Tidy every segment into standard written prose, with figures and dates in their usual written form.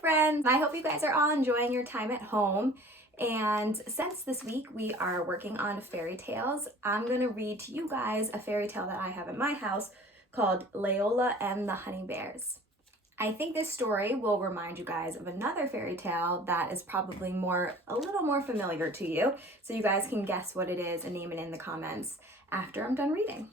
friends! I hope you guys are all enjoying your time at home. And since this week we are working on fairy tales, I'm going to read to you guys a fairy tale that I have in my house called Leola and the Honey Bears. I think this story will remind you guys of another fairy tale that is probably a little more familiar to you, so you guys can guess what it is and name it in the comments after I'm done reading.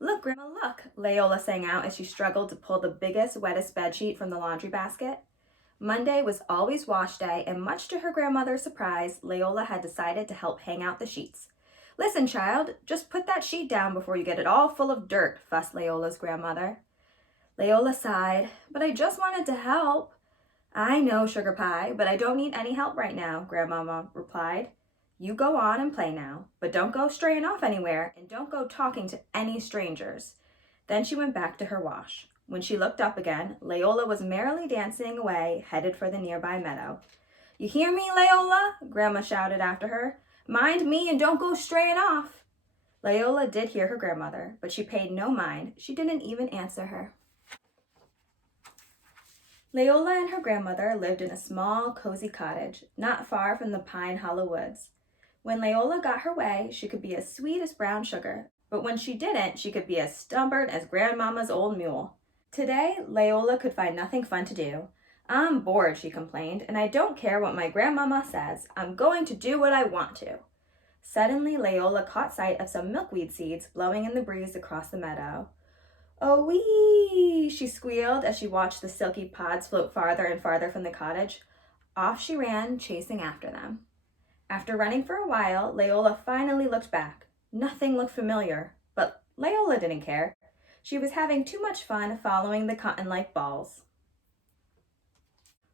"Look, Grandma, look," Leola sang out as she struggled to pull the biggest, wettest bedsheet from the laundry basket. Monday was always wash day, and much to her grandmother's surprise, Leola had decided to help hang out the sheets. "Listen, child, just put that sheet down before you get it all full of dirt," fussed Leola's grandmother. Leola sighed, "But I just wanted to help." "I know, Sugar Pie, but I don't need any help right now," Grandmama replied. "You go on and play now, but don't go straying off anywhere, and don't go talking to any strangers." Then she went back to her wash. When she looked up again, Leola was merrily dancing away, headed for the nearby meadow. "You hear me, Leola?" Grandma shouted after her. "Mind me and don't go straying off." Leola did hear her grandmother, but she paid no mind. She didn't even answer her. Leola and her grandmother lived in a small, cozy cottage, not far from the Pine Hollow woods. When Leola got her way, she could be as sweet as brown sugar, but when she didn't, she could be as stubborn as Grandmama's old mule. Today, Leola could find nothing fun to do. "I'm bored," she complained, "and I don't care what my grandmama says. I'm going to do what I want to." Suddenly, Leola caught sight of some milkweed seeds blowing in the breeze across the meadow. "Oh wee!" she squealed as she watched the silky pods float farther and farther from the cottage. Off she ran, chasing after them. After running for a while, Leola finally looked back. Nothing looked familiar, but Leola didn't care. She was having too much fun following the cotton-like balls.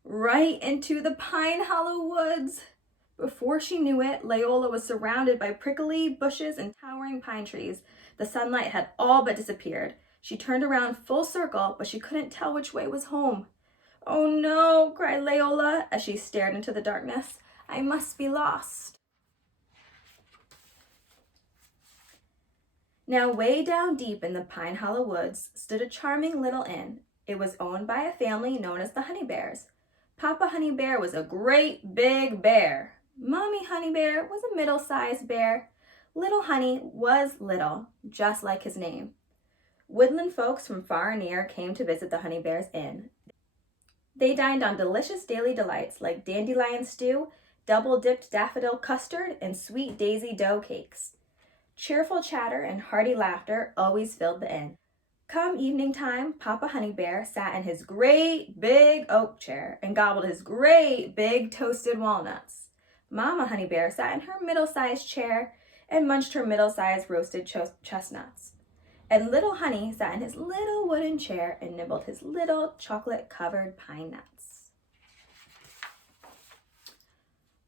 Right into the Pine Hollow woods! Before she knew it, Leola was surrounded by prickly bushes and towering pine trees. The sunlight had all but disappeared. She turned around full circle, but she couldn't tell which way was home. "Oh no," cried Leola as she stared into the darkness. "I must be lost." Now, way down deep in the Pine Hollow woods stood a charming little inn. It was owned by a family known as the Honey Bears. Papa Honey Bear was a great big bear. Mommy Honey Bear was a middle-sized bear. Little Honey was little, just like his name. Woodland folks from far and near came to visit the Honey Bear's inn. They dined on delicious daily delights like dandelion stew, double-dipped daffodil custard, and sweet daisy dough cakes. Cheerful chatter and hearty laughter always filled the inn. Come evening time, Papa Honey Bear sat in his great big oak chair and gobbled his great big toasted walnuts. Mama Honey Bear sat in her middle-sized chair and munched her middle-sized roasted chestnuts. And Little Honey sat in his little wooden chair and nibbled his little chocolate-covered pine nuts.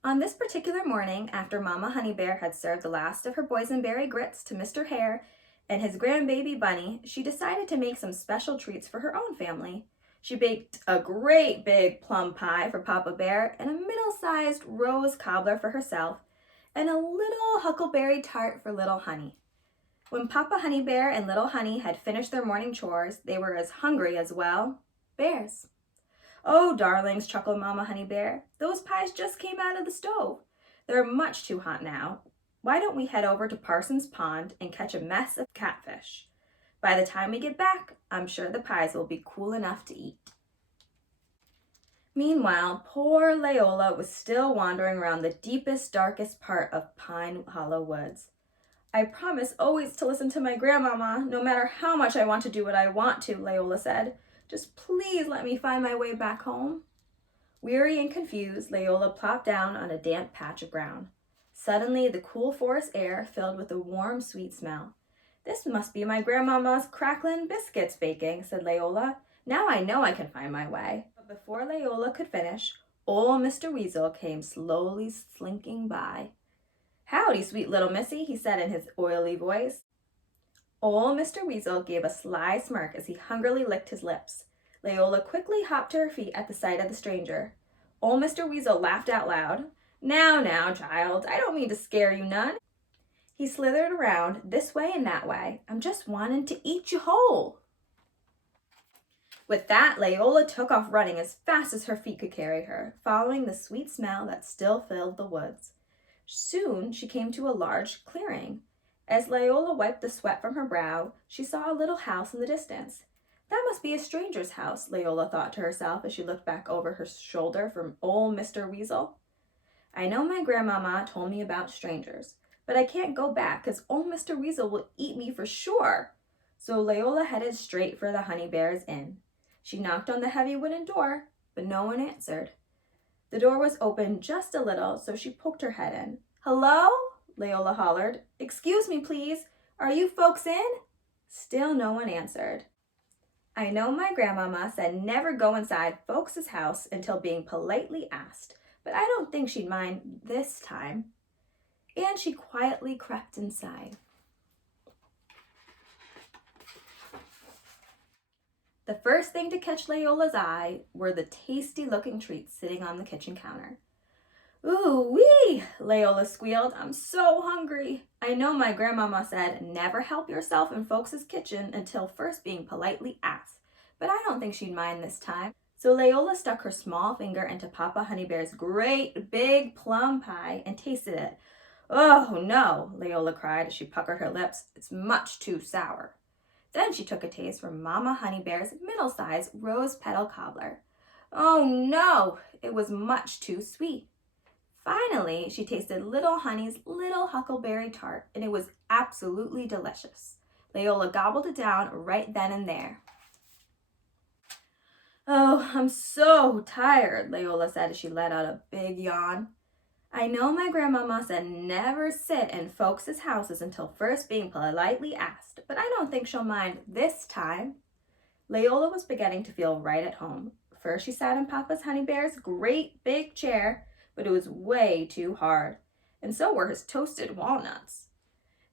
On this particular morning, after Mama Honey Bear had served the last of her boysenberry grits to Mr. Hare and his grandbaby Bunny, she decided to make some special treats for her own family. She baked a great big plum pie for Papa Bear and a middle-sized rose cobbler for herself and a little huckleberry tart for Little Honey. When Papa Honey Bear and Little Honey had finished their morning chores, they were as hungry as, well, bears. "Oh, darlings," chuckled Mama Honey Bear, "those pies just came out of the stove. They're much too hot now. Why don't we head over to Parson's Pond and catch a mess of catfish? By the time we get back, I'm sure the pies will be cool enough to eat." Meanwhile, poor Leola was still wandering around the deepest, darkest part of Pine Hollow woods. "I promise always to listen to my grandmama, no matter how much I want to do what I want to," Leola said. "Just please let me find my way back home." Weary and confused, Leola plopped down on a damp patch of ground. Suddenly, the cool forest air filled with a warm, sweet smell. "This must be my grandmama's cracklin' biscuits baking," said Leola. "Now I know I can find my way." But before Leola could finish, old Mr. Weasel came slowly slinking by. "Howdy, sweet little missy," he said in his oily voice. Old Mr. Weasel gave a sly smirk as he hungrily licked his lips. Leola quickly hopped to her feet at the sight of the stranger. Old Mr. Weasel laughed out loud. Now, child, I don't mean to scare you none. He slithered around this way and that way. I'm just wanting to eat you whole. With that, Leola took off running as fast as her feet could carry her, following the sweet smell that still filled the woods. Soon she came to a large clearing. As Leola wiped the sweat from her brow, she saw a little house in the distance. That must be a stranger's house, Leola thought to herself as she looked back over her shoulder from old Mr. Weasel. I know my grandmama told me about strangers, but I can't go back because old Mr. Weasel will eat me for sure. So Leola headed straight for the Honey Bear's inn. She knocked on the heavy wooden door, but no one answered. The door was open just a little, so she poked her head in. Hello? Leola hollered. Excuse me, please. Are you folks in? Still no one answered. I know my grandmama said never go inside folks' house until being politely asked, but I don't think she'd mind this time. And she quietly crept inside. The first thing to catch Leola's eye were the tasty-looking treats sitting on the kitchen counter. Ooh-wee, Leola squealed. I'm so hungry. I know my grandmama said never help yourself in folks' kitchen until first being politely asked, but I don't think she'd mind this time. So Leola stuck her small finger into Papa Honeybear's great big plum pie and tasted it. Oh no, Leola cried as she puckered her lips. It's much too sour. Then she took a taste from Mama Honeybear's middle-sized rose petal cobbler. Oh no, it was much too sweet. Finally, she tasted Little Honey's little huckleberry tart, and it was absolutely delicious. Leola gobbled it down right then and there. Oh, I'm so tired, Leola said as she let out a big yawn. I know my grandmama said never sit in folks' houses until first being politely asked, but I don't think she'll mind this time. Leola was beginning to feel right at home. First she sat in Papa's Honey Bear's great big chair, but it was way too hard, and so were his toasted walnuts.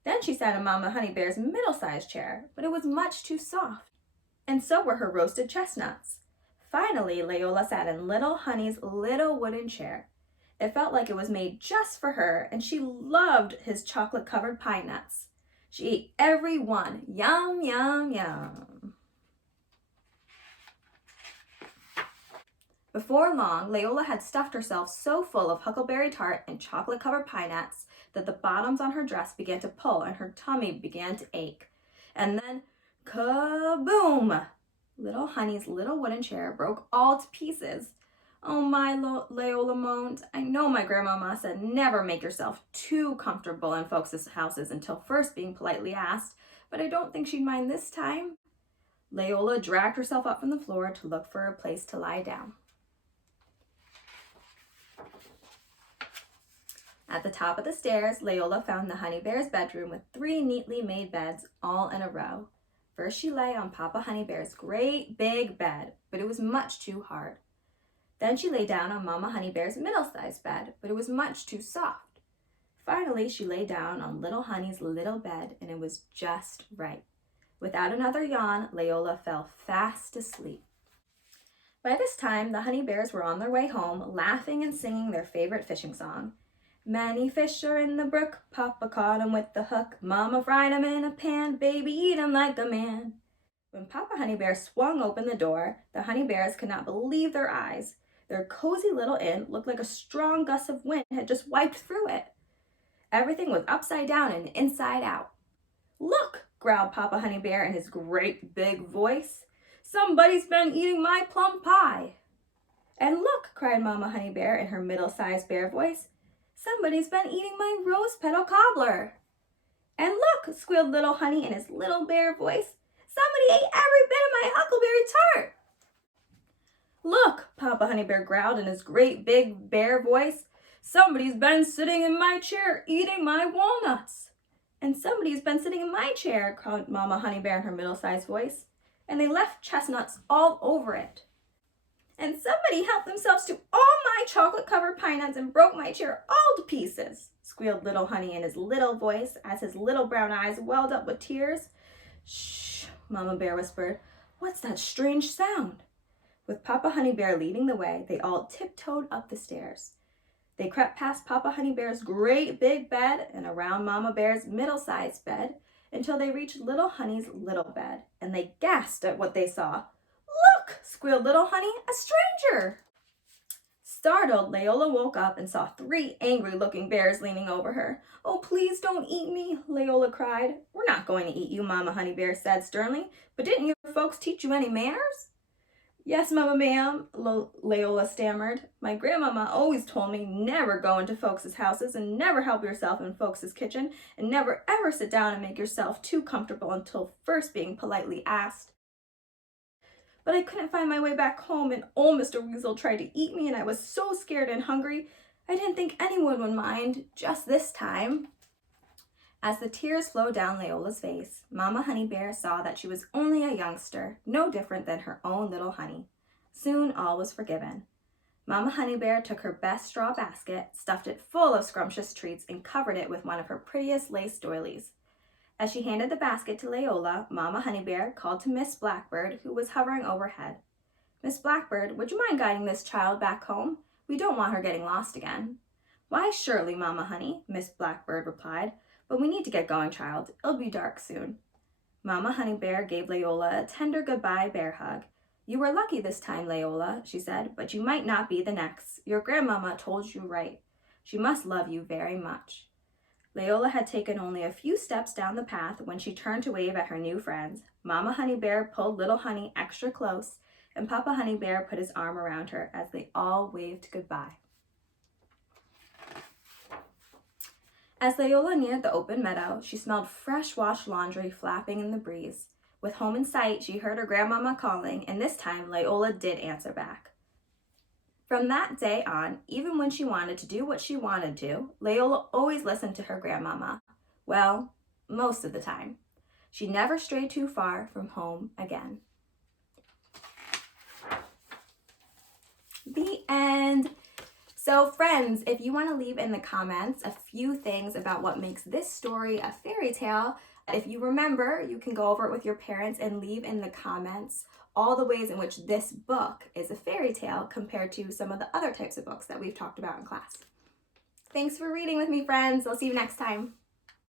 Then she sat in Mama Honey Bear's middle-sized chair, but it was much too soft, and so were her roasted chestnuts. Finally, Leola sat in Little Honey's little wooden chair. It felt like it was made just for her, and she loved his chocolate-covered pine nuts. She ate every one. Yum, yum, yum. Before long, Leola had stuffed herself so full of huckleberry tart and chocolate-covered pine nuts that the bottoms on her dress began to pull and her tummy began to ache. And then, kaboom! Little Honey's little wooden chair broke all to pieces. Oh my, Leola moaned. I know my grandmama said never make yourself too comfortable in folks' houses until first being politely asked, but I don't think she'd mind this time. Leola dragged herself up from the floor to look for a place to lie down. At the top of the stairs, Leola found the Honey Bear's bedroom with 3 neatly made beds all in a row. First she lay on Papa Honey Bear's great big bed, but it was much too hard. Then she lay down on Mama Honey Bear's middle-sized bed, but it was much too soft. Finally, she lay down on Little Honey's little bed, and it was just right. Without another yawn, Leola fell fast asleep. By this time, the Honey Bears were on their way home, laughing and singing their favorite fishing song. Many fish are in the brook, Papa caught 'em with the hook, Mama fried 'em in a pan, baby eat 'em like a man. When Papa Honey Bear swung open the door, the Honey Bears could not believe their eyes. Their cozy little inn looked like a strong gust of wind had just wiped through it. Everything was upside down and inside out. Look, growled Papa Honey Bear in his great big voice. Somebody's been eating my plum pie. And look, cried Mama Honey Bear in her middle-sized bear voice. Somebody's been eating my rose petal cobbler. And look, squealed Little Honey in his little bear voice. Somebody ate every bit of my huckleberry tart. Look, Papa Honey Bear growled in his great big bear voice. Somebody's been sitting in my chair eating my walnuts. And somebody's been sitting in my chair, called Mama Honey Bear in her middle-sized voice. And they left chestnuts all over it. And somebody helped themselves to all my chocolate-covered pine nuts and broke my chair all to pieces, squealed Little Honey in his little voice as his little brown eyes welled up with tears. Shh, Mama Bear whispered. What's that strange sound? With Papa Honey Bear leading the way, they all tiptoed up the stairs. They crept past Papa Honey Bear's great big bed and around Mama Bear's middle-sized bed until they reached Little Honey's little bed, and they gasped at what they saw. "Look!" squealed Little Honey, "a stranger!" Startled, Leola woke up and saw 3 angry-looking bears leaning over her. "Oh, please don't eat me," Leola cried. "We're not going to eat you," Mama Honey Bear said sternly. "But didn't your folks teach you any manners?" "Yes, Mama ma'am," Leola stammered. "My grandmama always told me never go into folks' houses and never help yourself in folks' kitchen and never ever sit down and make yourself too comfortable until first being politely asked. But I couldn't find my way back home, and old Mr. Weasel tried to eat me, and I was so scared and hungry, I didn't think anyone would mind, just this time." As the tears flowed down Leola's face, Mama Honey Bear saw that she was only a youngster, no different than her own little honey. Soon all was forgiven. Mama Honey Bear took her best straw basket, stuffed it full of scrumptious treats, and covered it with one of her prettiest lace doilies. As she handed the basket to Leola, Mama Honey Bear called to Miss Blackbird, who was hovering overhead. "Miss Blackbird, would you mind guiding this child back home? We don't want her getting lost again." "Why, surely, Mama Honey," Miss Blackbird replied. "But we need to get going, child. It'll be dark soon." Mama Honey Bear gave Leola a tender goodbye bear hug. "You were lucky this time, Leola," she said, "but you might not be the next. Your grandmama told you right. She must love you very much." Leola had taken only a few steps down the path when she turned to wave at her new friends. Mama Honey Bear pulled Little Honey extra close, and Papa Honey Bear put his arm around her as they all waved goodbye. As Leola neared the open meadow, she smelled fresh-washed laundry flapping in the breeze. With home in sight, she heard her grandmama calling, and this time Leola did answer back. From that day on, even when she wanted to do what she wanted to, Leola always listened to her grandmama. Well, most of the time. She never strayed too far from home again. The end. So friends, if you want to leave in the comments a few things about what makes this story a fairy tale, if you remember, you can go over it with your parents and leave in the comments all the ways in which this book is a fairy tale compared to some of the other types of books that we've talked about in class. Thanks for reading with me, friends. I'll see you next time.